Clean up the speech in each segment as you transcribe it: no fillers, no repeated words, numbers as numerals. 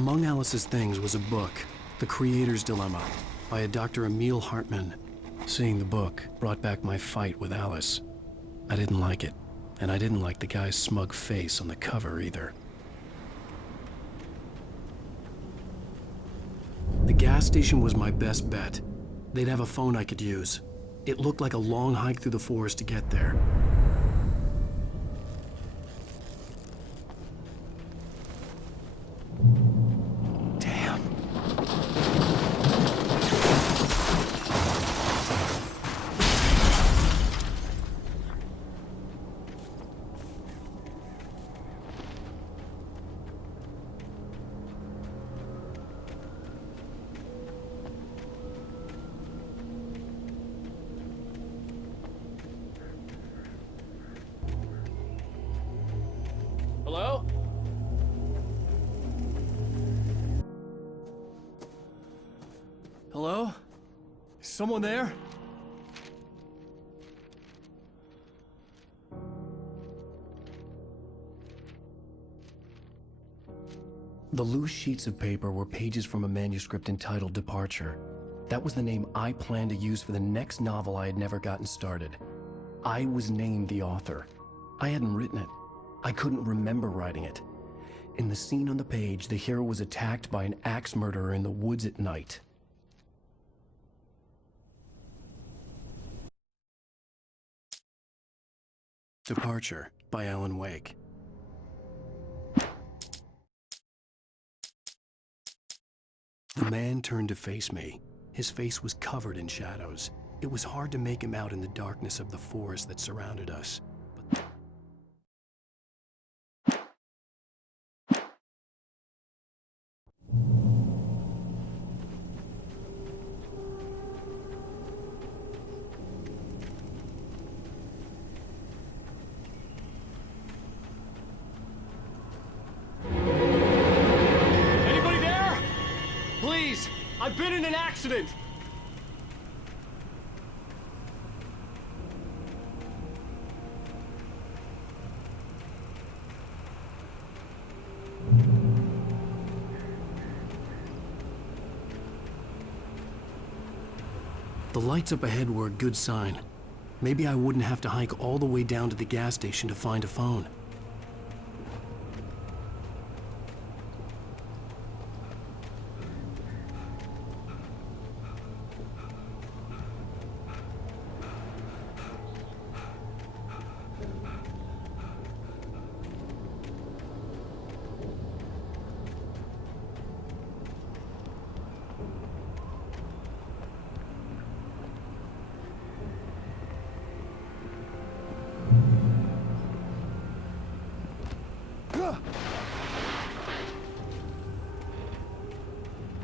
Among Alice's things was a book, The Creator's Dilemma, by a Dr. Emil Hartmann. Seeing the book brought back my fight with Alice. I didn't like it, and I didn't like the guy's smug face on the cover either. The gas station was my best bet. They'd have a phone I could use. It looked like a long hike through the forest to get there. Damn. Hello? Hello? Is someone there? The loose sheets of paper were pages from a manuscript entitled Departure. That was the name I planned to use for the next novel I had never gotten started. I was named the author. I hadn't written it. I couldn't remember writing it. In the scene on the page, the hero was attacked by an axe murderer in the woods at night. Departure by Alan Wake. The man turned to face me. His face was covered in shadows. It was hard to make him out in the darkness of the forest that surrounded us. Anybody there? Please, I've been in an accident. The lights up ahead were a good sign. Maybe I wouldn't have to hike all the way down to the gas station to find a phone.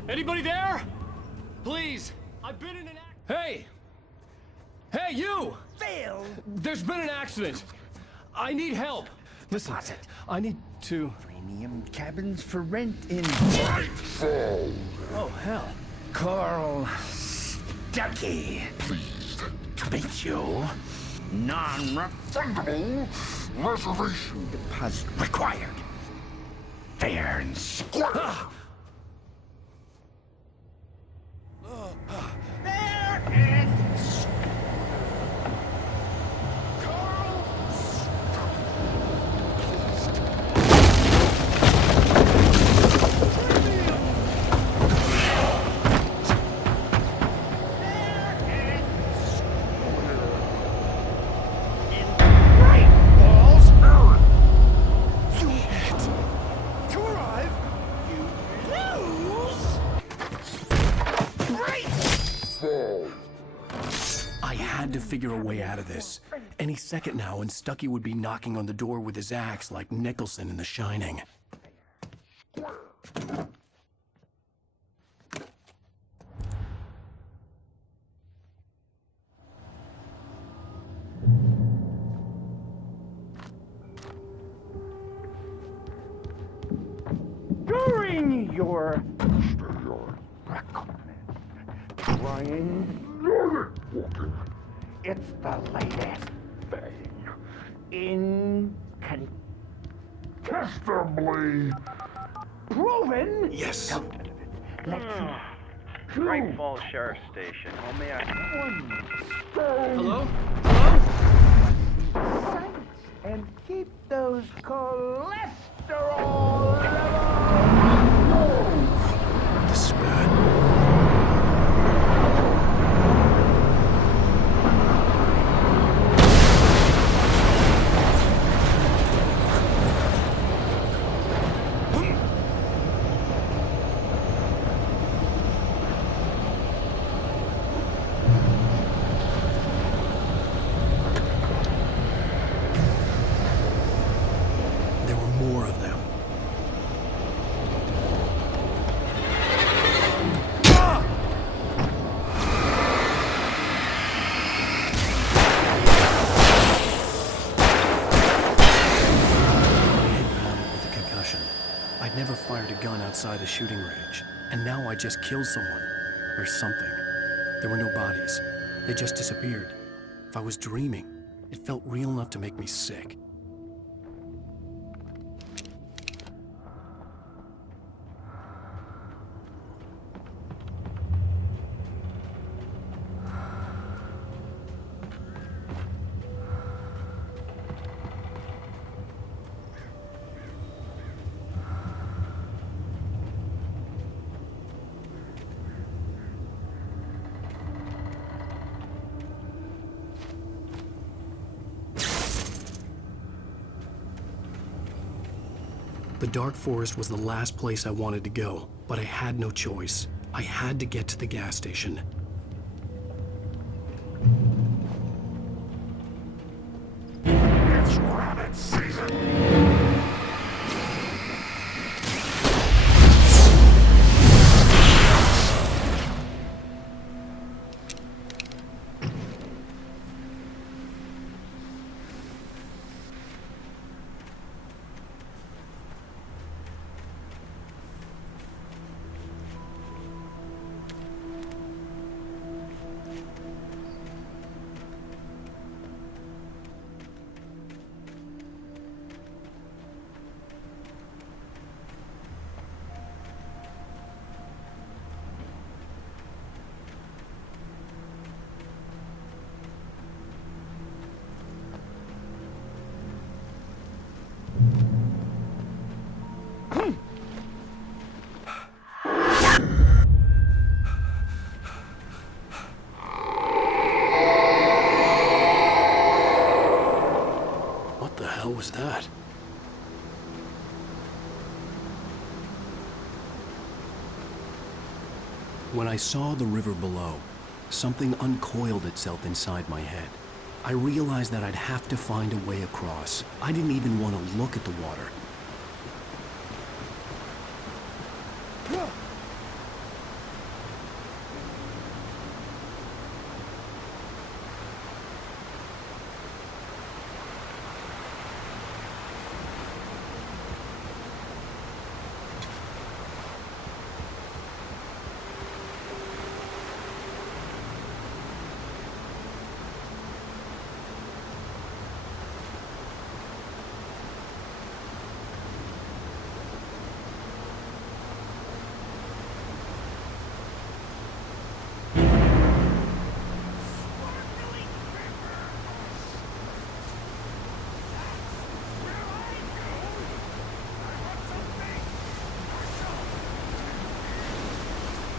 Anybody there? Please, I've been in an Hey! Hey, you! Phil! There's been an accident. I need help. Listen, I need to... Premium cabins for rent in... Nightfall! Oh, hell. Carl Stuckey. Pleased To meet you. Non-refundable reservation deposit required. Fair and square. Fair and square. Carl I had to figure a way out of this. Any second now, and Stuckey would be knocking on the door with his axe like Nicholson in The Shining. During your trying walking. it's the latest thing. Testably proven. Yes. Let's Great Falls Sheriff Station. How may I? Hello? Hello? and keep those cholesterol levels. This is bad. Outside a shooting range, and now I just killed someone, or something. There were no bodies. They just disappeared. If I was dreaming, it felt real enough to make me sick. The dark forest was the last place I wanted to go, but I had no choice. I had to get to the gas station. It's rabbit season. What was that? When I saw the river below, something uncoiled itself inside my head. I realized that I'd have to find a way across. I didn't even want to look at the water.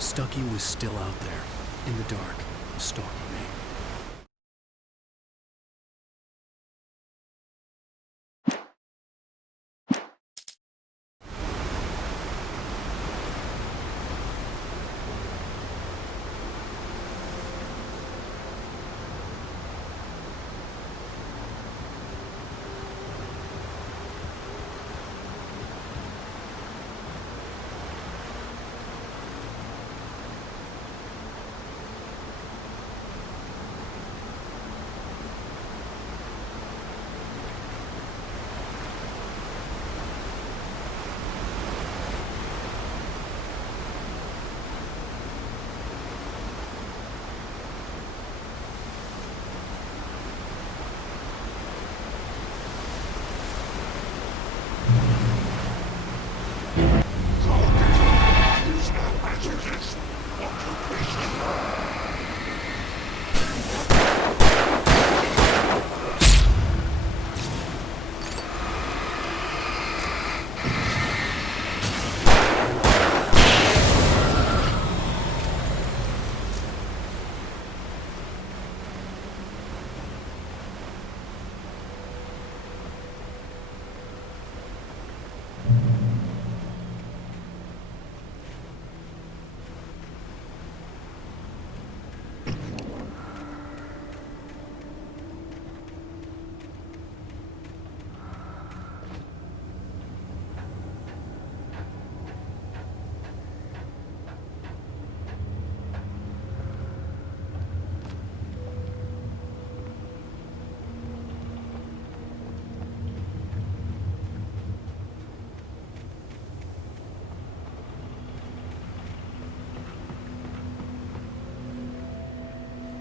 Stucky was still out there, in the dark, stalking me.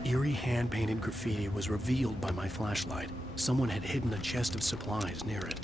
eerie hand-painted graffiti was revealed by my flashlight. Someone had hidden a chest of supplies near it.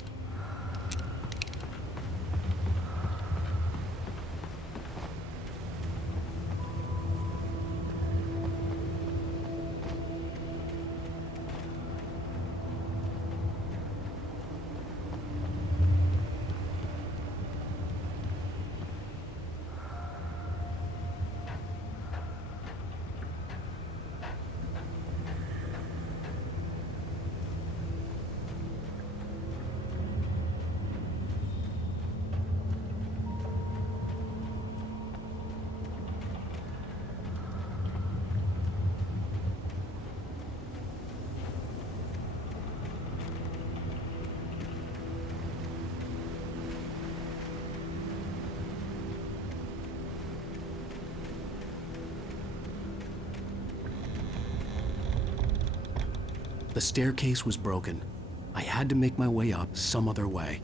The staircase was broken. I had to make my way up some other way.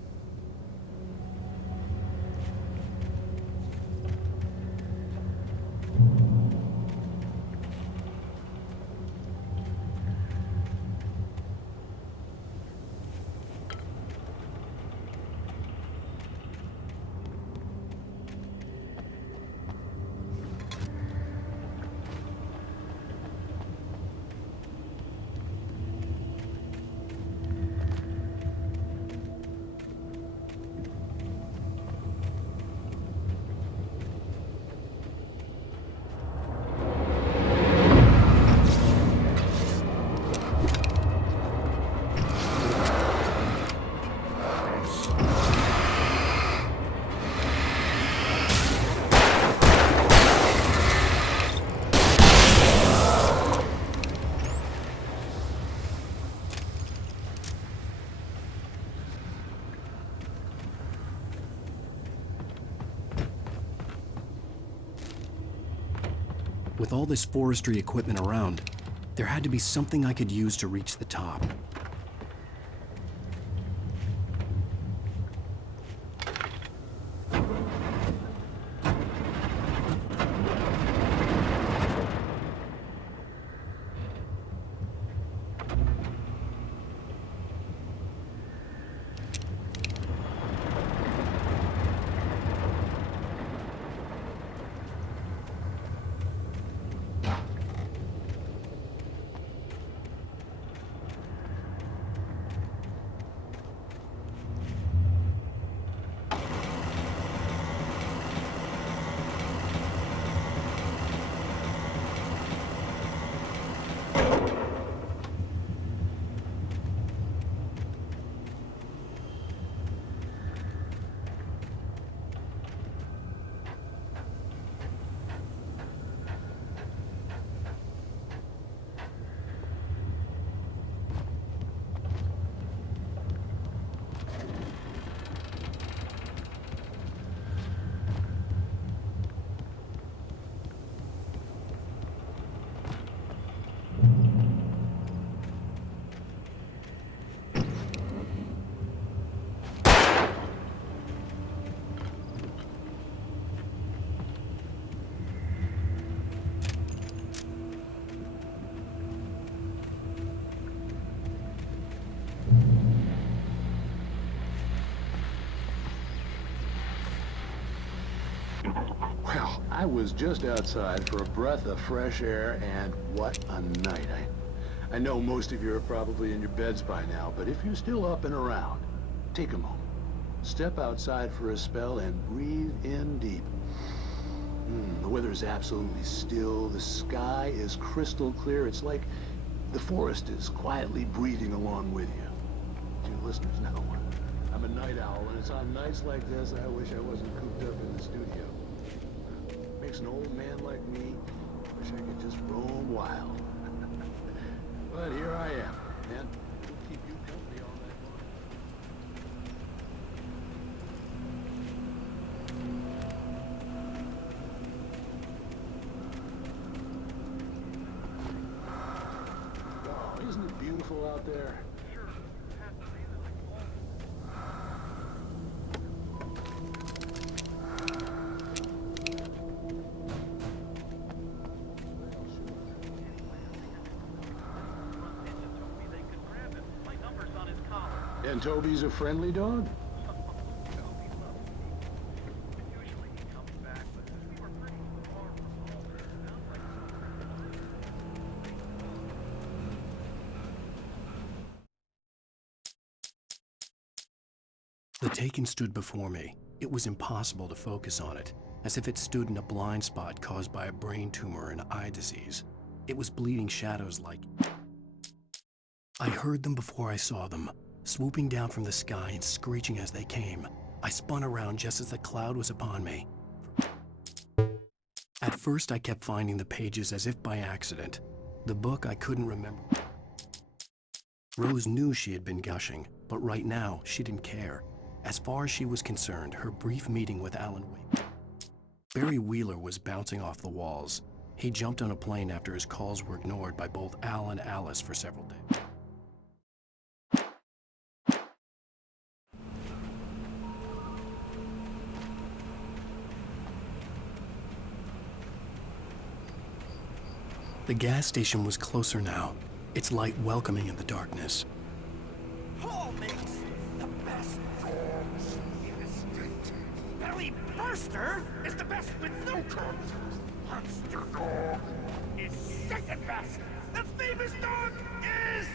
With all this forestry equipment around, there had to be something I could use to reach the top. Well, I was just outside for a breath of fresh air, and what a night. I know most of you are probably in your beds by now, but if you're still up and around, take a moment. Step outside for a spell and breathe in deep. The weather is absolutely still. The sky is crystal clear. It's like the forest is quietly breathing along with you. To your listeners, know I'm a night owl, and it's on nights like this I wish I wasn't cooped up in the studio. Makes an old man like me wish I could just roam wild. But here I am, and we'll keep you company all night long. Wow, isn't it beautiful out there? And Toby's a friendly dog? The Taken stood before me. It was impossible to focus on it, as if it stood in a blind spot caused by a brain tumor and eye disease. It was bleeding shadows like... I heard them before I saw them, swooping down from the sky and screeching as they came. I spun around just as the cloud was upon me. At first, I kept finding the pages as if by accident. The book I couldn't remember. Rose knew she had been gushing, but right now, she didn't care. As far as she was concerned, her brief meeting with Alan Wake. Barry Wheeler was bouncing off the walls. He jumped on a plane after his calls were ignored by both Al and Alice for several days. The gas station was closer now, its light welcoming in the darkness. Paul makes the best dogs in the state. Belly Burster is the best with no comes. Monster Dog is second best. The famous dog is...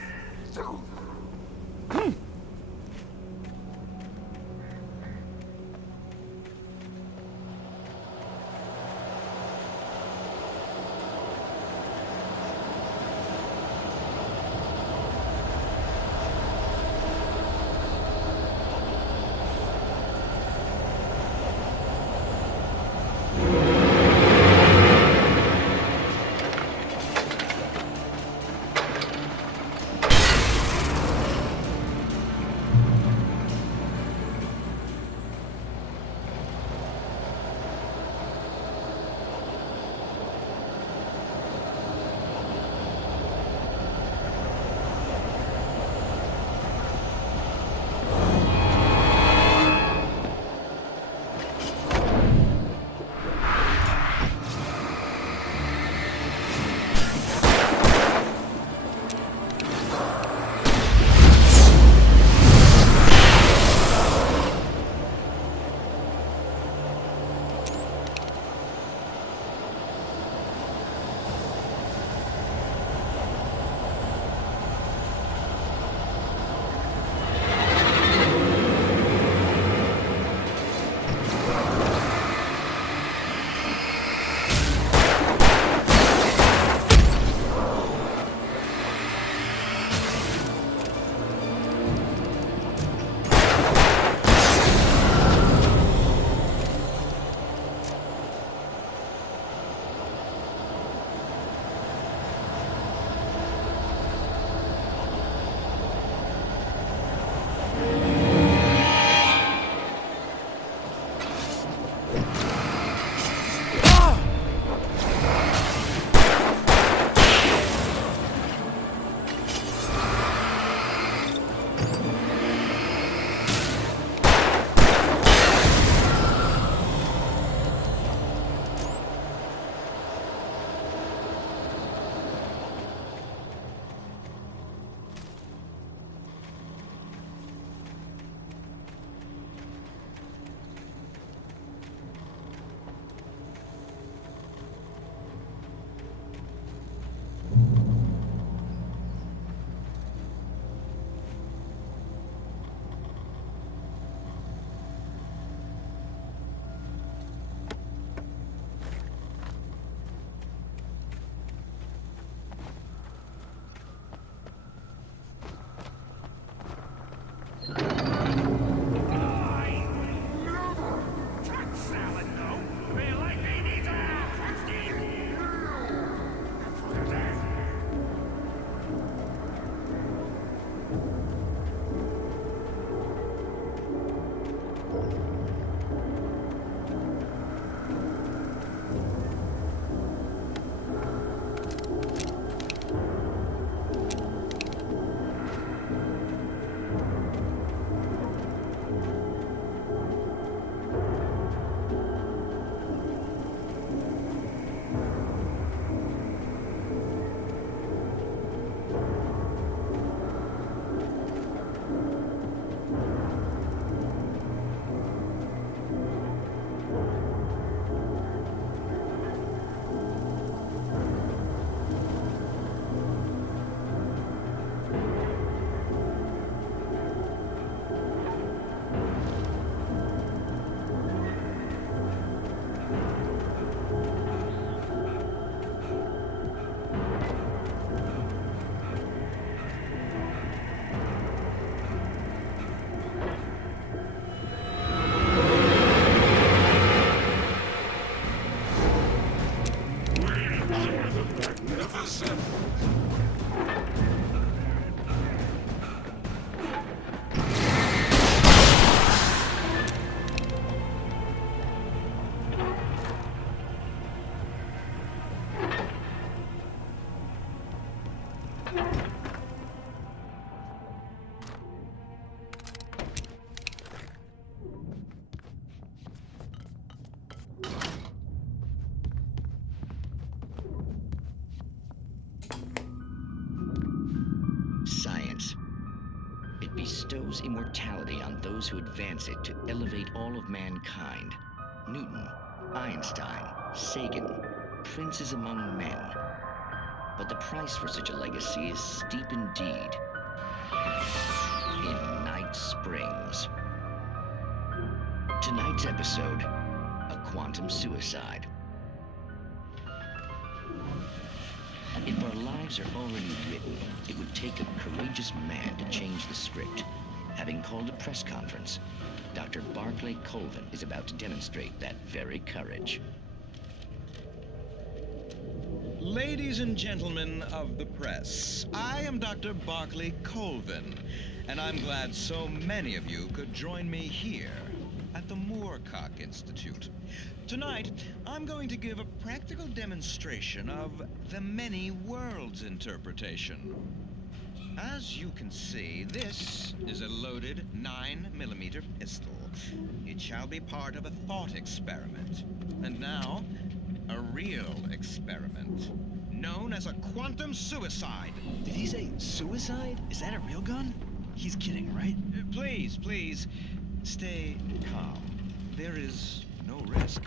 bestows immortality on those who advance it to elevate all of mankind. Newton, Einstein, Sagan, princes among men. But the price for such a legacy is steep indeed. In Night Springs. Tonight's episode, a quantum suicide. If our lives are already written, it would take a courageous man to change the script. Having called a press conference, Dr. Barclay Colvin is about to demonstrate that very courage. Ladies and gentlemen of the press, I am Dr. Barclay Colvin, and I'm glad so many of you could join me here at the Moorcock Institute. Tonight, I'm going to give a practical demonstration of the many worlds interpretation. As you can see, this is a loaded 9mm pistol. It shall be part of a thought experiment. And now, a real experiment, known as a quantum suicide. Did he say suicide? Is that a real gun? He's kidding, right? Please, please, stay calm. There is no risk.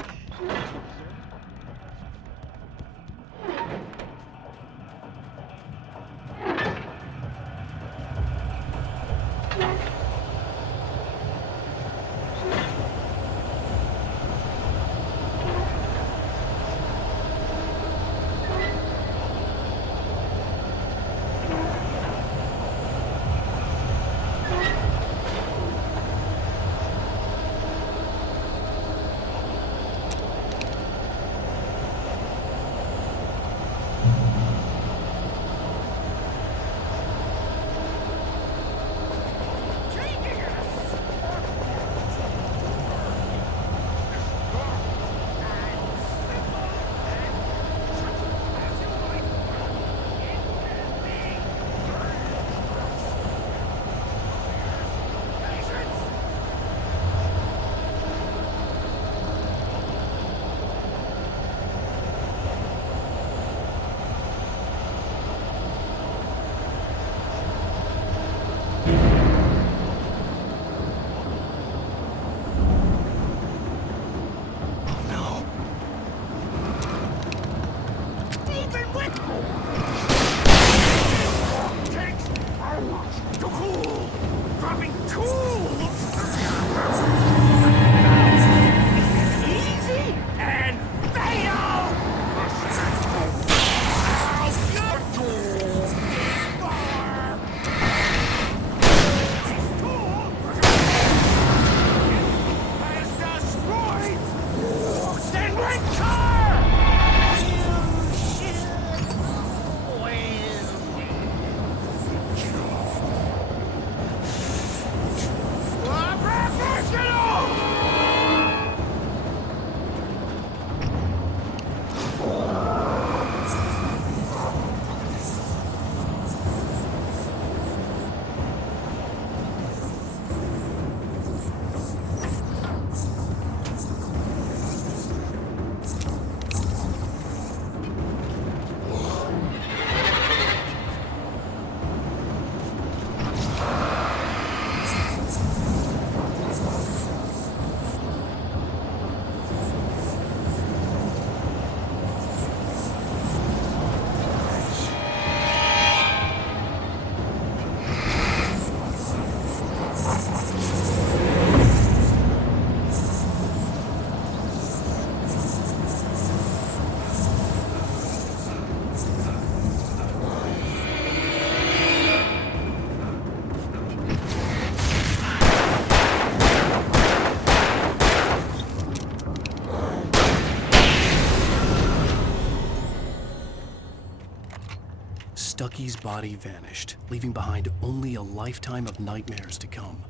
Stucky's body vanished, leaving behind only a lifetime of nightmares to come,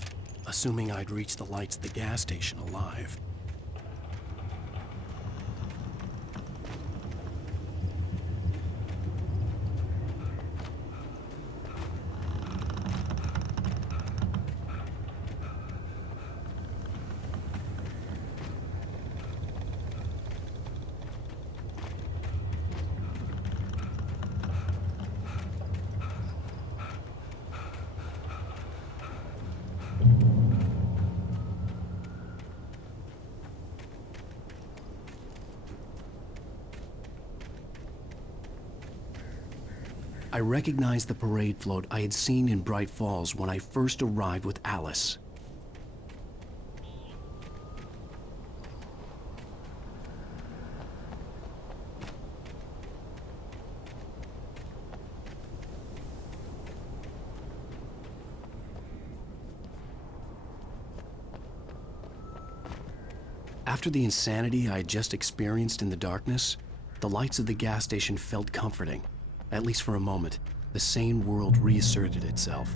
assuming I'd reach the lights at the gas station alive. I recognized the parade float I had seen in Bright Falls when I first arrived with Alice. After the insanity I had just experienced in the darkness, the lights of the gas station felt comforting. At least for a moment, the sane world reasserted itself.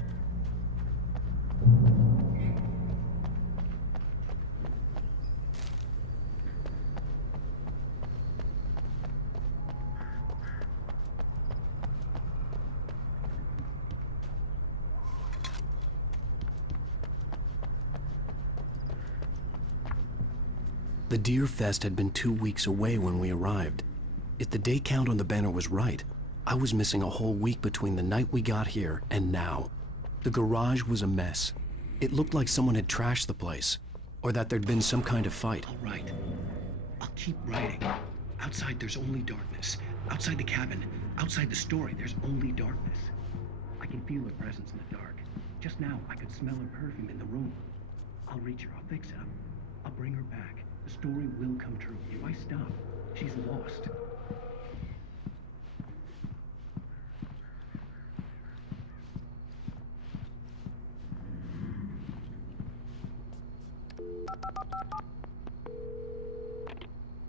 The Deer Fest had been 2 weeks away when we arrived. If the day count on the banner was right, I was missing a whole week between the night we got here and now. The garage was a mess. It looked like someone had trashed the place, or that there'd been some kind of fight. All right. I'll keep writing. Outside, there's only darkness. Outside the cabin, outside the story, there's only darkness. I can feel her presence in the dark. Just now, I could smell her perfume in the room. I'll reach her. I'll fix it. I'll bring her back. The story will come true. If I stop, she's lost.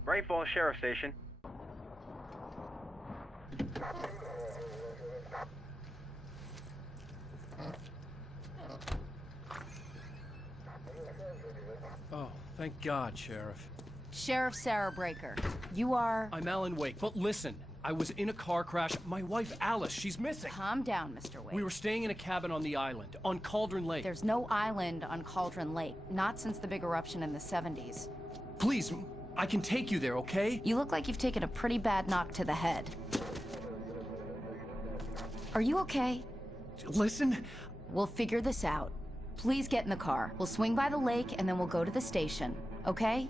Bright Falls Sheriff Station. Oh, thank God, Sheriff. Sheriff Sarah Breaker. You are... I'm Alan Wake, but listen. I was in a car crash. My wife, Alice, she's missing. Calm down, Mr. Wake. We were staying in a cabin on the island, on Cauldron Lake. There's no island on Cauldron Lake. Not since the big eruption in the 70s. Please, I can take you there, okay? You look like you've taken a pretty bad knock to the head. Are you okay? Listen. We'll figure this out. Please get in the car. We'll swing by the lake and then we'll go to the station, okay?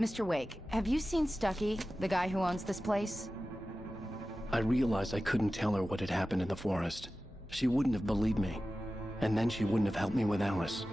Mr. Wake, have you seen Stucky, the guy who owns this place? I realized I couldn't tell her what had happened in the forest. She wouldn't have believed me. And then she wouldn't have helped me with Alice.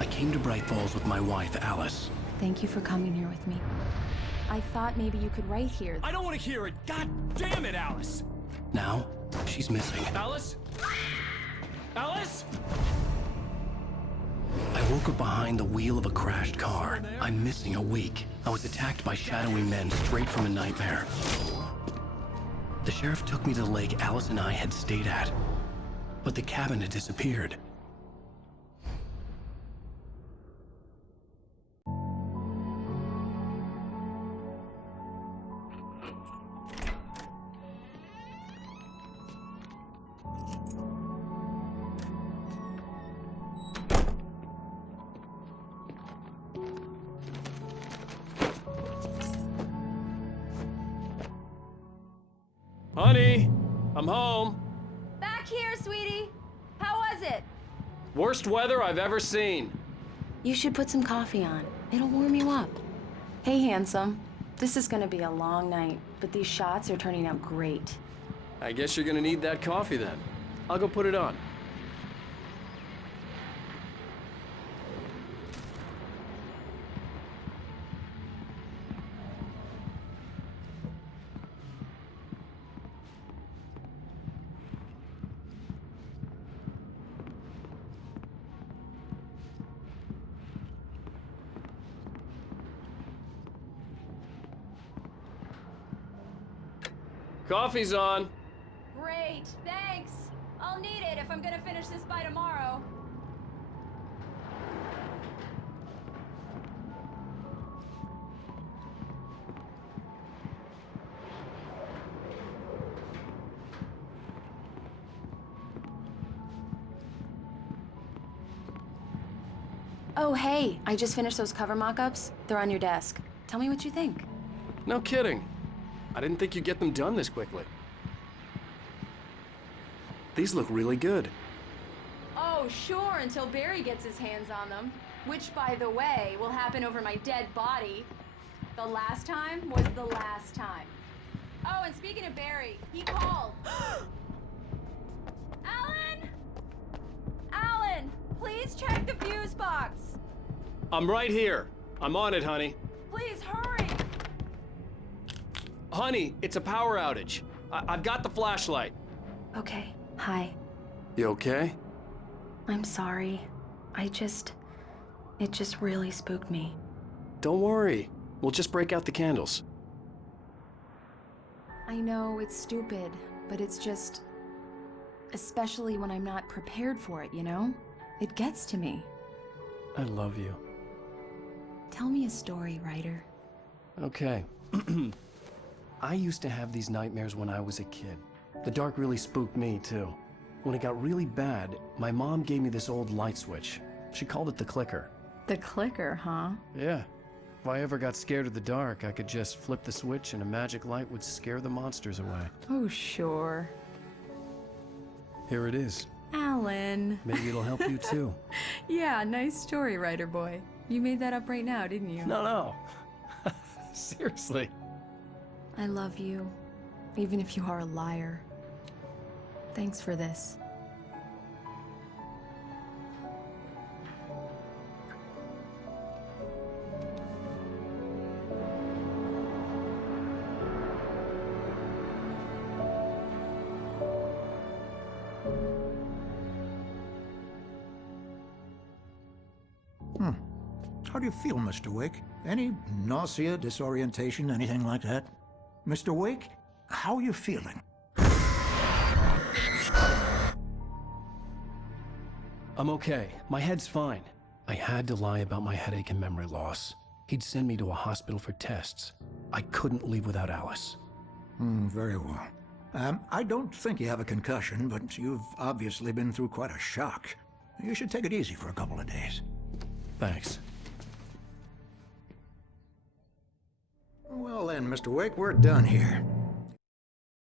I came to Bright Falls with my wife, Alice. Thank you for coming here with me. I thought maybe you could write here. I don't want to hear it. God damn it, Alice. Now, she's missing. Alice? Alice? I woke up behind the wheel of a crashed car. I'm missing a week. I was attacked by shadowy men straight from a nightmare. The sheriff took me to the lake Alice and I had stayed at. But the cabin had disappeared. Honey, I'm home. Back here, sweetie. How was it? Worst weather I've ever seen. You should put some coffee on. It'll warm you up. Hey, handsome. This is gonna be a long night, but these shots are turning out great. I guess you're gonna need that coffee then. I'll go put it on. Coffee's on. Great, thanks. I'll need it if I'm gonna finish this by tomorrow. Oh, hey, I just finished those cover mock-ups. They're on your desk. Tell me what you think. No kidding. I didn't think you'd get them done this quickly. These look really good. Oh, sure, until Barry gets his hands on them. Which, by the way, will happen over my dead body. The last time was the last time. Oh, and speaking of Barry, he called. Alan! Alan, please check the fuse box. I'm right here. I'm on it, honey. Please hurry. Honey, it's a power outage. I've got the flashlight. Okay, hi. You okay? I'm sorry. It just really spooked me. Don't worry. We'll just break out the candles. I know it's stupid, but it's just... especially when I'm not prepared for it, you know? It gets to me. I love you. Tell me a story, writer. Okay. I used to have these nightmares when I was a kid. The dark really spooked me, too. When it got really bad, my mom gave me this old light switch. She called it the clicker. The clicker, huh? Yeah. If I ever got scared of the dark, I could just flip the switch and a magic light would scare the monsters away. Oh, sure. Here it is. Alan. Maybe it'll help you, too. Yeah, nice story, writer boy. You made that up right now, didn't you? No. Seriously. I love you, even if you are a liar. Thanks for this. How do you feel, Mr. Wake? Any nausea, disorientation, anything like that? Mr. Wake, how are you feeling? I'm okay. My head's fine. I had to lie about my headache and memory loss. He'd send me to a hospital for tests. I couldn't leave without Alice. Very well. I don't think you have a concussion, but you've obviously been through quite a shock. You should take it easy for a couple of days. Thanks. Well then, Mr. Wake, we're done here.